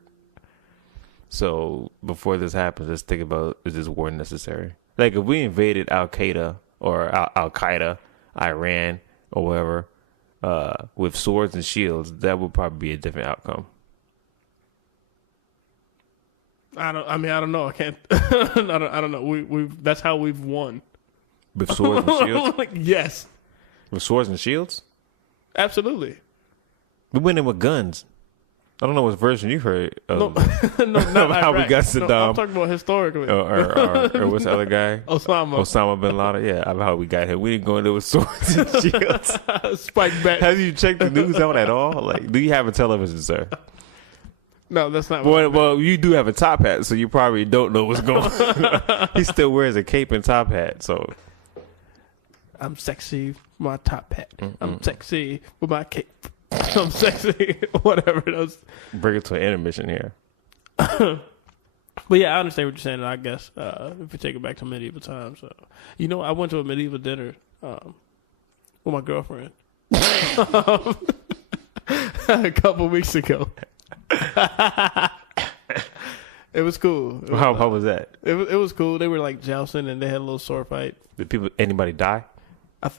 So before this happens, let's think about, is this war necessary? Like if we invaded Al-Qaeda or Al-Qaeda, Iran or whatever, with swords and shields, that would probably be a different outcome. I don't know. I can't. I don't know. We've that's how we've won. With swords and shields? Yes, With swords and shields? absolutely. We went in with guns. I don't know what version you heard of No, not how we Iraq. got Saddam. No, I'm talking about historically. or what's the other guy? Osama. Bin Laden. Yeah, of how we got here. We didn't go in there with swords and shields. Spike back. Have you checked the news out at all? Like, do you have a television, sir? No, that's not. What Well, you do have a top hat, so you probably don't know what's going on. He still wears a cape and top hat, so. I'm sexy with my top hat. I'm sexy with my cape. I'm sexy. Whatever it is. Bring it to an intermission here. But yeah, I understand what you're saying. I guess if we take it back to medieval times, I went to a medieval dinner with my girlfriend a couple weeks ago. It was cool. How was that? It was cool. They were like jousting and they had a little sword fight. Did anybody die?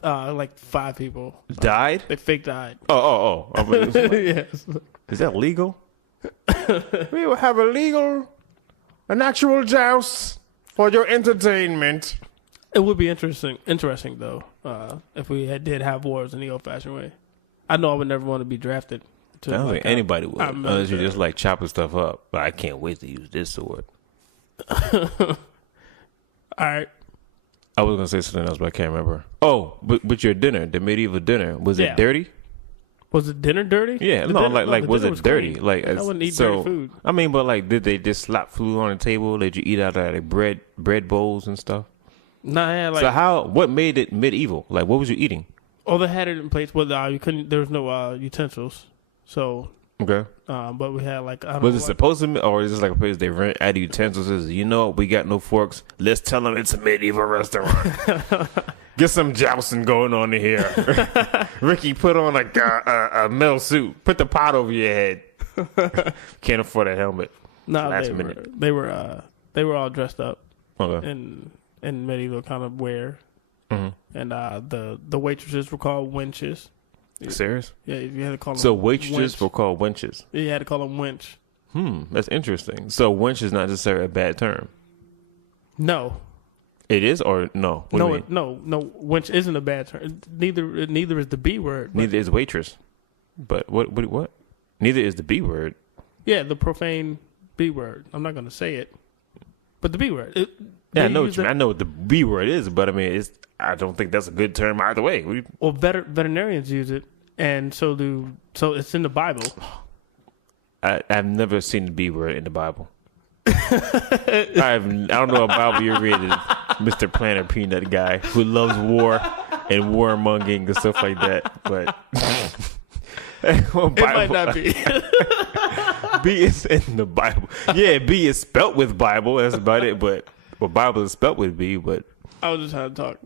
Like 5 people. Died? They fake died. Oh. Yes. Is that legal? We will have an actual joust for your entertainment. It would be interesting though, if we did have wars in the old-fashioned way. I know I would never want to be drafted. I don't think anybody would, unless you're just like chopping stuff up. But I can't wait to use this sword. All right. I was gonna say something else, but I can't remember. Oh, but your dinner, the medieval dinner, was it dirty? Was the dinner dirty? Yeah, was it dirty? Clean. Like, I wouldn't eat dirty food. I mean, but like, did they just slap food on the table? Did you eat out of like bread bowls and stuff? Nah, yeah, like. So what made it medieval? Like, what was you eating? Oh, they had it in plates, but you couldn't. There was no utensils, so. Okay. But we had like. Was it supposed to be, or is this like a place they rent out of utensils? You know, we got no forks. Let's tell them it's a medieval restaurant. Get some jousting going on in here. Ricky, put on like a metal suit. Put the pot over your head. Can't afford a helmet. No, they were all dressed up. Okay. In medieval kind of wear. Mm-hmm. And the waitresses were called wenches. Serious? Yeah, you had to call them. So waitresses were called wenches. Yeah, you had to call them wench. That's interesting. So wench is not necessarily a bad term. No. It is or no? No, wench isn't a bad term. Neither is the B word. Neither is waitress. But what? Neither is the B word. Yeah, the profane B word. I'm not going to say it, but the B word. I know what you mean. I know what the B word is, but I mean, I don't think that's a good term either way. Well, veterinarians use it, and so it's in the Bible. I've never seen the B word in the Bible. I don't know about Bible you read, Mr. Planner Peanut guy who loves war and warmongering and stuff like that. But it might not be. B is in the Bible. Yeah, B is spelt with Bible. That's about it. But Bible is spelt with B. But I was just trying to talk.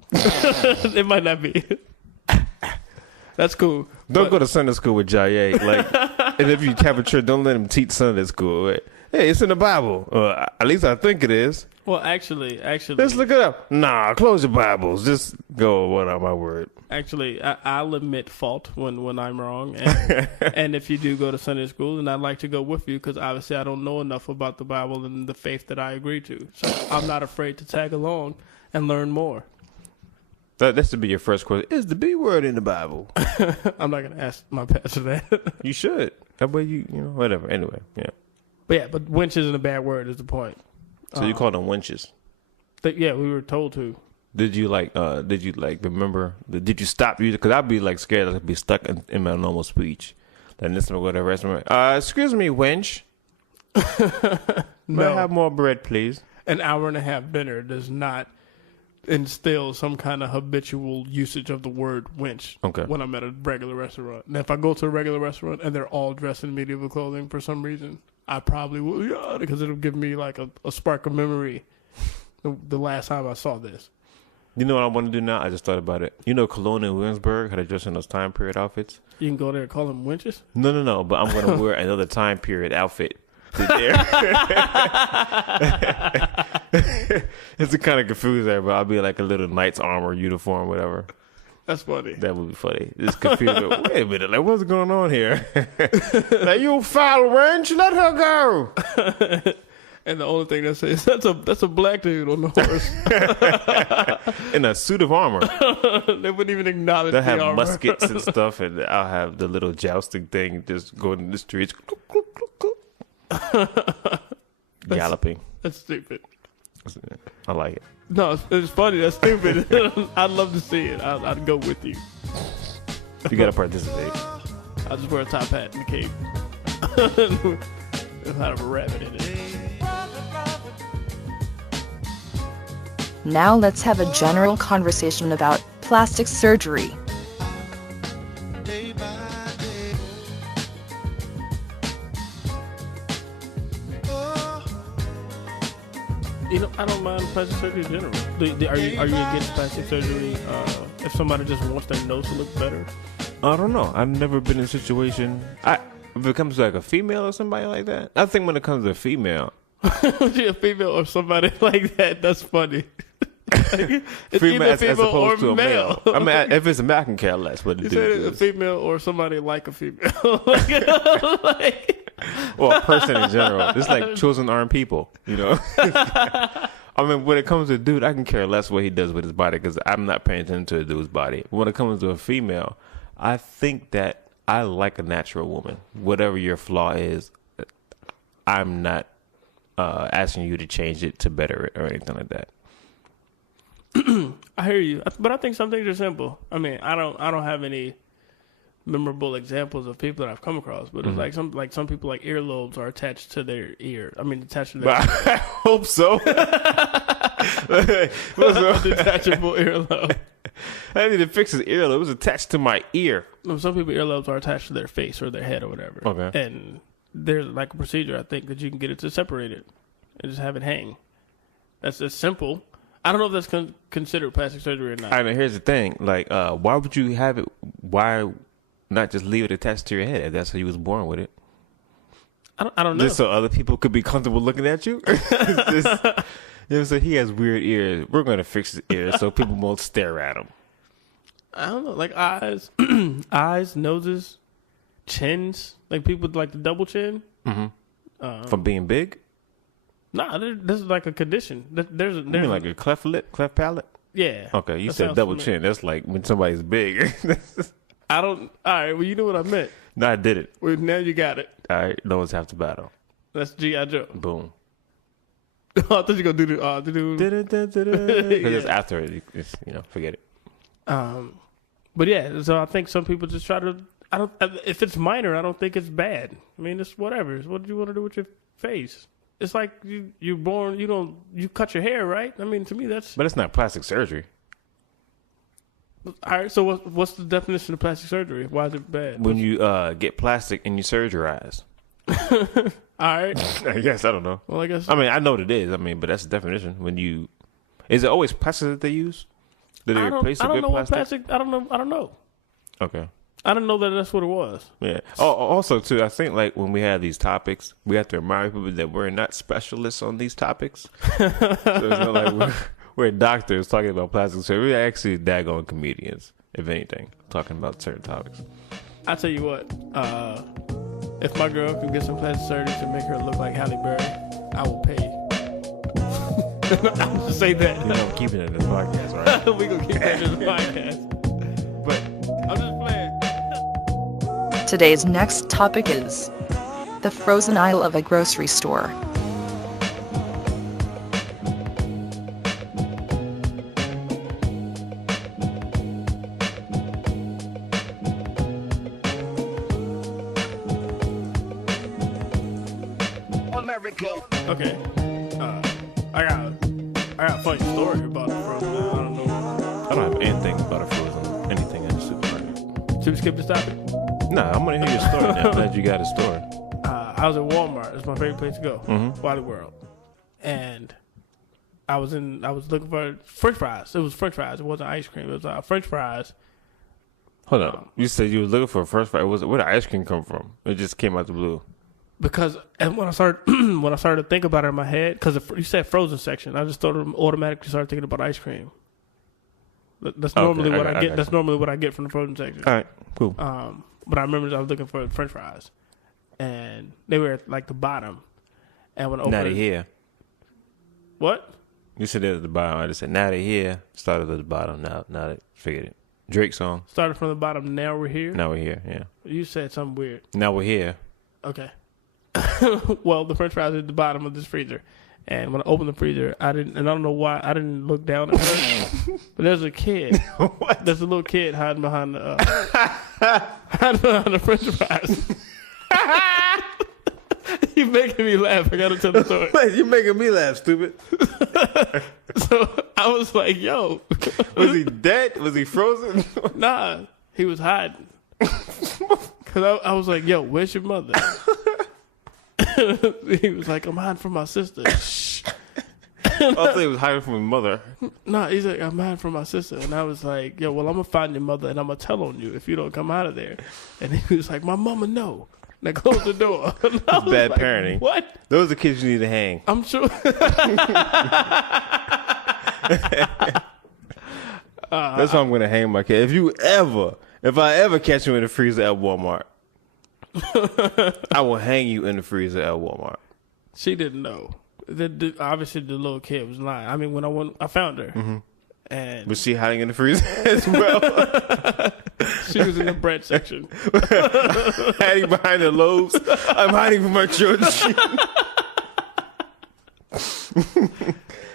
It might not be. That's cool. Don't go to Sunday school with Jayé. Like, and if you have a church, don't let him teach Sunday school. Right? Hey, it's in the Bible. At least I think it is. Well, actually, let's look it up. Nah, close your Bibles. Just go. What on my word? Actually, I'll admit fault when I'm wrong, and if you do go to Sunday school, and I'd like to go with you because obviously I don't know enough about the Bible and the faith that I agree to. So I'm not afraid to tag along and learn more. That should be your first question. Is the B word in the Bible? I'm not gonna ask my pastor that. You should. That way you whatever. Anyway, yeah. But winch isn't a bad word. Is the point. So you call them winches? Yeah, we were told to. Did you remember? Did you stop using? Because I'd be like scared I'd be stuck in my normal speech. Then this one go to the restaurant. Excuse me, wench. May I have more bread, please? An hour and a half dinner does not instill some kind of habitual usage of the word winch. Okay. When I'm at a regular restaurant. And if I go to a regular restaurant and they're all dressed in medieval clothing for some reason, I probably will, because it'll give me like a spark of memory. The last time I saw this. You know what I want to do now? I just thought about it. You know, Cologne and Williamsburg, how they dress in those time period outfits? You can go there and call them winches? No. But I'm going to wear another time period outfit to there. It's kind of confusing, but I'll be like a little knight's armor uniform, whatever. That's funny. That would be funny. It's confusing. Wait a minute. Like, what's going on here? Like, you foul wench, let her go. And the only thing that says that's a black dude on the horse in a suit of armor. They wouldn't even acknowledge they the have armor. Muskets and stuff, and I'll have the little jousting thing just going in the streets, galloping. That's stupid. I like it. No, it's funny. That's stupid. I'd love to see it. I'd go with you. You gotta participate. I'll just wear a top hat and a cape. It'll have a rabbit in it. Now let's have a general conversation about plastic surgery. You know, I don't mind plastic surgery in general. Are you against plastic surgery if somebody just wants their nose to look better? I don't know. I've never been in a situation. If it comes to like a female or somebody like that, I think when it comes to a female, a female or somebody like that, that's funny. It's Female either as female or opposed to a male. I mean, if it's a male, I can care less what the You dude said a is. female or somebody like a female. Or a person in general. It's like children aren't people, you know? I mean, when it comes to a dude, I can care less what he does with his body because I'm not paying attention to a dude's body. When it comes to a female, I think that I like a natural woman. Whatever your flaw is, I'm not asking you to change it to better it or anything like that. I hear you, but I think some things are simple. I mean, I don't have any memorable examples of people that I've come across, but it's like some people like earlobes are attached to their ear. I mean, attached to their But I hope so. detachable earlobe. I need to fix his earlobe. It was attached to my ear. Some people earlobes are attached to their face or their head or whatever. Okay. And there's like a procedure I think that you can get it to separate it and just have it hang. That's just simple. I don't know if that's considered plastic surgery or not. I mean, here's the thing. Like, why would you have it? Why not just leave it attached to your head if that's how you was born with it? I don't know. Just so other people could be comfortable looking at you? You know, so he has weird ears. We're going to fix his ears so people won't stare at him. I don't know, like eyes, eyes, noses, chins. Like people with like the double chin. From being big? Nah, this is like a condition. There's You mean like a cleft lip, cleft palate? yeah. Okay, you That said sounds double familiar. chin. That's like when somebody's big. I don't. All right. Well, you know what I meant. No, I did it. Well, now you got it. All right, no one's half the battle. That's G.I. Joe. Boom. I thought you were gonna do the Because it's after it. It's, you know, forget it. But yeah, so I think some people just try to. I don't. If it's minor, I don't think it's bad. I mean, it's whatever. It's what do you want to do with your face? It's like you're born. You cut your hair, right? I mean, to me, that's But it's not plastic surgery. all right. So what's the definition of plastic surgery? Why is it bad? When you get plastic and you surgerize. All right. I guess, I don't know. Well, I guess. I mean, I know what it is. I mean, but that's the definition. When you, is it always plastic that they use? Do they replace I a don't good know what plastic? plastic. I don't know. Okay. I didn't know that that's what it was. Yeah. Oh, also too, I think like when we have these topics, we have to remind people that we're not specialists on these topics. So it's not like we're doctors talking about plastic surgery. We're actually daggone comedians, if anything, talking about certain topics. I tell you what. If my girl can get some plastic surgery to make her look like Halle Berry, I will pay. I'll just say that. You know, I'm keeping it in this podcast, right? We gonna keep that in the podcast. But I'm just playing. Today's next topic is the frozen aisle of a grocery store. Okay. I got a funny story about the frozen aisle. I don't know. I don't have anything about a frozen anything in the supermarket. Should we skip this topic? Nah, I'm gonna hear your story now. Glad you got a story. I was at Walmart. It's my favorite place to go. Mm-hmm. Wally World. And I was looking for French fries. It was French fries. It wasn't ice cream. It was French fries. Hold on. You said you were looking for a first fry. Where did ice cream come from? It just came out the blue. Because when I started to think about it in my head, because you said frozen section, I just automatically started thinking about ice cream. That's normally what I get. That's normally what I get from the frozen section. All right, cool. But I remember I was looking for French fries, and they were at like the bottom. And when I Now opened they it, here. what? You said it at the bottom. I just said now they here. Started at the bottom. Now they figured it. Drake song. Started from the bottom. Now we're here. Now we're here. Yeah. You said something weird. Now we're here. Okay. Well, the French fries are at the bottom of this freezer, and when I opened the freezer, I don't know why I didn't look down at first, but there's a kid. What? There's a little kid hiding behind the French fries. You making me laugh. I gotta tell the story. Wait, you're making me laugh, stupid. So I was like, "Yo, Was he dead? Was he frozen? nah." He was hiding. Cause I was like, "Yo, where's your mother?" He was like, "I'm hiding from my sister." I thought he was hiding from his mother. Nah, he's like, "I'm hiding from my sister," and I was like, "Yo, well, I'm gonna find your mother and I'm gonna tell on you if you don't come out of there." And he was like, "My mama no." Now close the door. And I was Bad like, parenting. What? Those are the kids you need to hang. I'm sure. That's why I'm gonna hang my cat. If I ever catch you in the freezer at Walmart, I will hang you in the freezer at Walmart. She didn't know. Obviously, the little kid was lying. I mean, when I found her, and Was she hiding in the freezer as well? she was in the bread section. Hiding behind the loaves. I'm hiding from my children.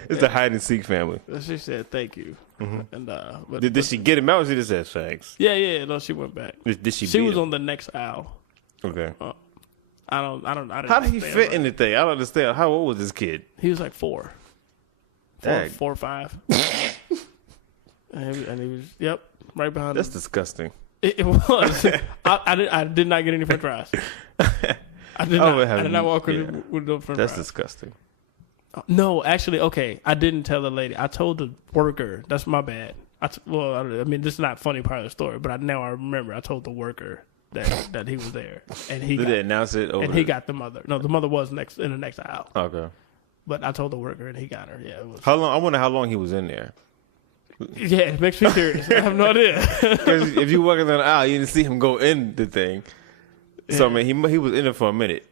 It's the hide and seek family. She said thank you, and but Did she get him out? Or she just said thanks. Yeah. No, she went back. Did she? She beat was him? on the next aisle. Okay. I didn't How did he understand fit why. in the thing? I don't understand. How old was this kid? He was like 4 Dang. 4 or 5. and he was right behind That's him. disgusting. It was. I did not get any french fries. I did not walk with no french That's fries. disgusting. No, actually, okay. I didn't tell the lady. I told the worker. That's my bad. I mean, this is not a funny part of the story, but now I remember. I told the worker that he was there, and Did they announce it? and he got the mother. No, the mother was in the next aisle. Okay. But I told the worker, and he got her. Yeah, it was. How long? I wonder how long he was in there. Yeah, it makes me curious. I have no idea. Because if you walking down the aisle, you didn't see him go in the thing. So I mean, he was in it for a minute,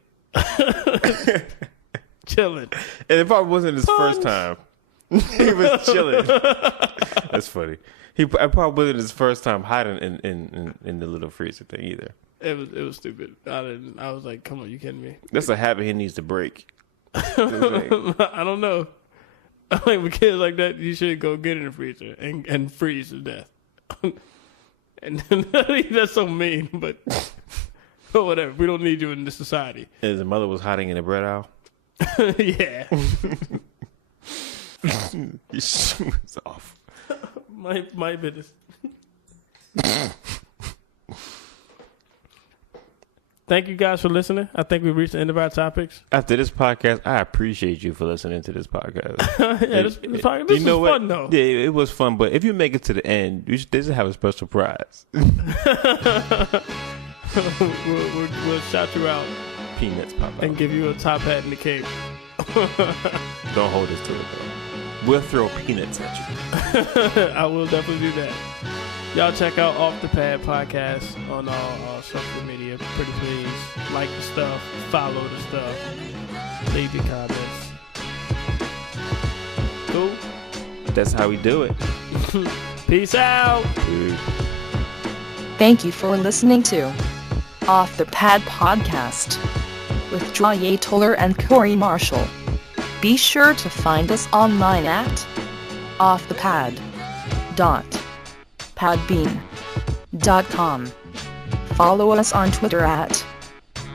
Chilling. and it probably wasn't his first time. He was chilling. That's funny. It probably wasn't his first time hiding in the little freezer thing either. It was stupid. I was like, come on, you kidding me? That's a habit he needs to break. I don't know. Like with kids like that, you should go get in the freezer and freeze to death. And that's so mean, but whatever. We don't need you in this society. His mother was hiding in the bread aisle. Yeah. His shoe was off. My business. Thank you guys for listening. I think we've reached the end of our topics. After this podcast, I appreciate you for listening to this podcast. This was fun, though. Yeah, it was fun. But if you make it to the end, they should have a special prize. We'll shout you out Peanuts pop out. and give you a top hat and a cape. Don't hold us to it, though. We'll throw peanuts at you. I will definitely do that. Y'all check out Off the Pad Podcast on all social media. Pretty please. Like the stuff. Follow the stuff. Leave your comments. Cool? That's how we do it. Peace out. Dude. Thank you for listening to Off the Pad Podcast with Jayé, Toler, and Corey Marshall. Be sure to find us online at offthepad.podbean.com. Follow us on Twitter at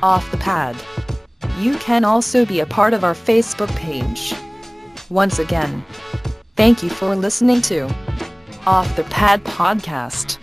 offthepad. You can also be a part of our Facebook page. Once again, thank you for listening to Off the Pad Podcast.